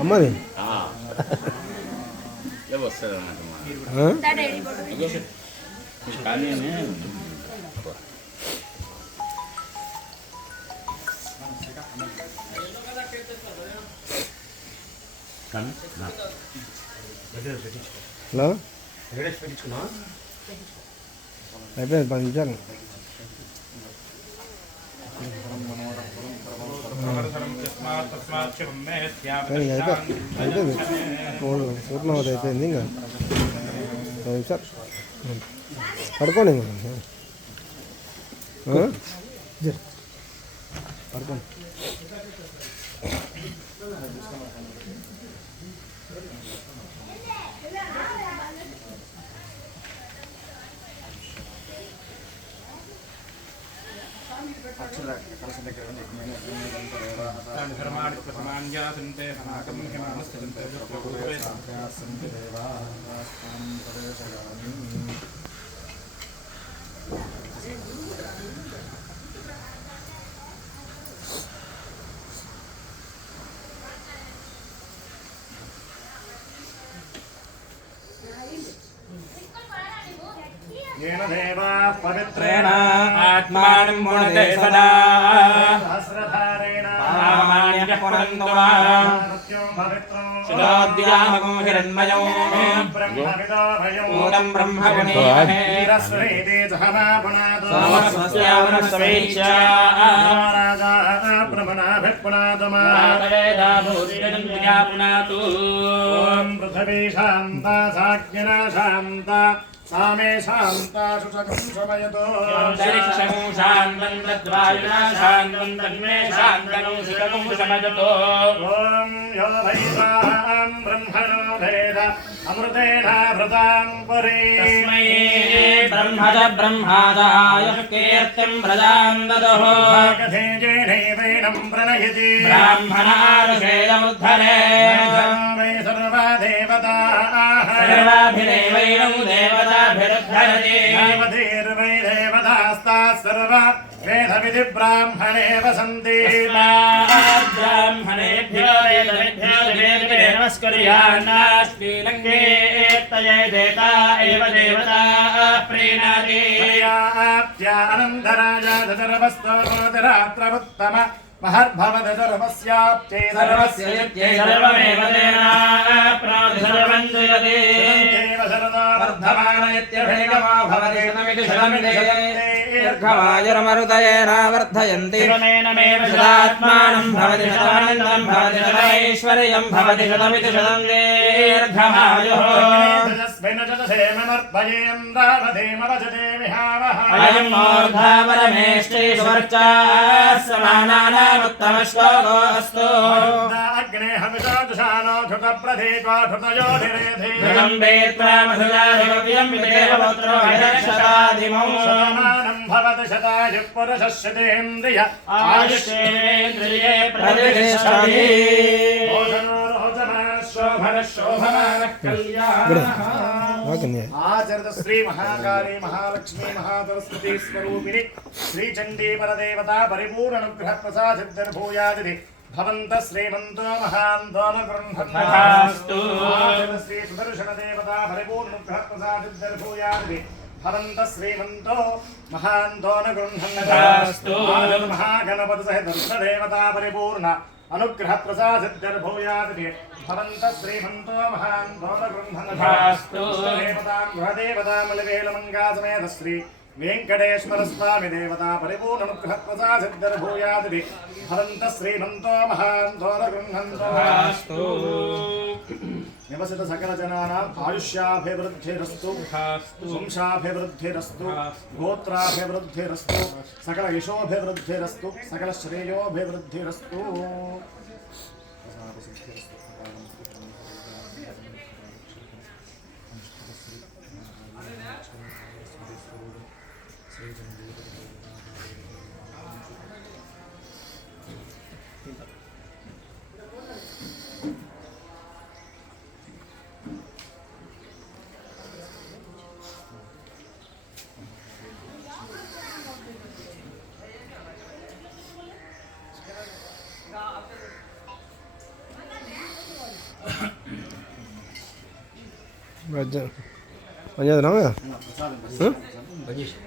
అమ్మది హలో అయిపోయింది 10 నిమిషాలు. అయిపోయింది పూర్ణవతి అయిపోయింది. ఇంకా 10 నిమిషాలు పడుకోండి. ఇంకా పడుకోండి. पवित्रेण आत्मानं पुनते सदा सहस्रधारेण पामान्यः पुनन्तो शिरोद्यामकं हिरण्मयो ब्रह्मविदो भयो मूलं ब्रह्मगुणेमहे रस्वैते सहमापुनातो सोमस्वस्यावनस्वैच्छा राजा ब्रह्मणाभिपुनातमा वेदा भूतिजन्या पुनातु ॐ पृथिवी शान्ता साज्ञना शान्ता सामे शान्ता सुसकं समयतो अंतरिक्षं शान्तं तद्वायुना शान्तं तन्मे शान्तं सुसकं समयतो ॐ यो वैवाहं ब्रह्मणो भेद अमृतेनावृतां पुरी तस्मै ब्रह्मज ब्रह्मादाय कीर्तिं प्रदां ददुः कथेजेनैवैनं प्रणयति ब्राह्मणानुषेदमुद्धरे वै सर्वा देवताः सर्वाभिदेवैनं देवताभिरुद्धरति देवतेर्वै देवतास्ताः सर्वा वेदविधि ब्राह्मणे वसन्ति ब्राह्मणेभ्यो वेदविभ्यो नमस्कुर्यान्नाश्रीलङ्गे तये देता एव देवता प्रीणाति अनन्तराजा दशरवस्तोतिरात्रमुत्तम महर्भवति सर्वस्याप्त्यै सर्वस्य यत्यै सर्वमेव तेनाप्नोति सर्वं जयते देव शरदा वर्धमान इत्यभिगमो भवति शतमिति शतमिति दीर्घमायुर्मरुतयेन वर्धयन्ति शतमेनमेव शतात्मानं भवति शतानन्दं भवति शतैश्वर्यं भवति शतमिति शतं दीर्घमायुः अयं मूर्धापरमेष्टि सुवर्चा समानानामुत्तम श्लोको अस्तु अग्ने हविषादुषानो धृतप्रथेत्वा धृतयोधिरेधि धृतं वेत्त्वा मधुराधिपतिं विदेव पुत्रो हिरक्षतादिमौ समानं भवति शतायुः पुरुषः शतेन्द्रिय आयुष्येन्द्रिये प्रतिष्ठति आचरित श्री महाकाली महालक्ष्मी महासरस्वती स्वरूपिणी श्री चंडी परदेवता परिपूर्ण अनुग्रह प्रसाद सिद्धिर्भूयादिति भवन्तः श्रीमन्तो महान्तो न गृह्णन्तु श्री सुदर्शन देवता परिपूर्ण अनुग्रह प्रसाद सिद्धिर्भूयादिति भवन्तः श्रीमन्तो महान्तो न गृह्णन्तु महागणपति सहित देवता परिपूर्ण अनुग्रह प्रसाद सिद्धिर्भूयादिति भवन्तः श्रीमन्तो महान्तो न गृह्णन्तु देवतां गृहदेवतां मलवेलमङ्गा समेत श्री वेंकटेश्वर स्वामी देवता परिपूर्ण अनुग्रह प्रसाद सिद्धिर्भूयादिति भवन्तः श्रीमन्तो महान्तो न गृह्णन्तु निवसित सकल जनानां आयुष्याभिवृद्धिरस्तु वंशाभिवृद्धिरस्तु गोत्राभिवृद्धिरस्तु सकल यशोभिवृद्धिरस्तु सकल श्रेयोभिवृद्धिरस्तु మంచిగా తిన్నావు కదా ప్రసాదం ఆ?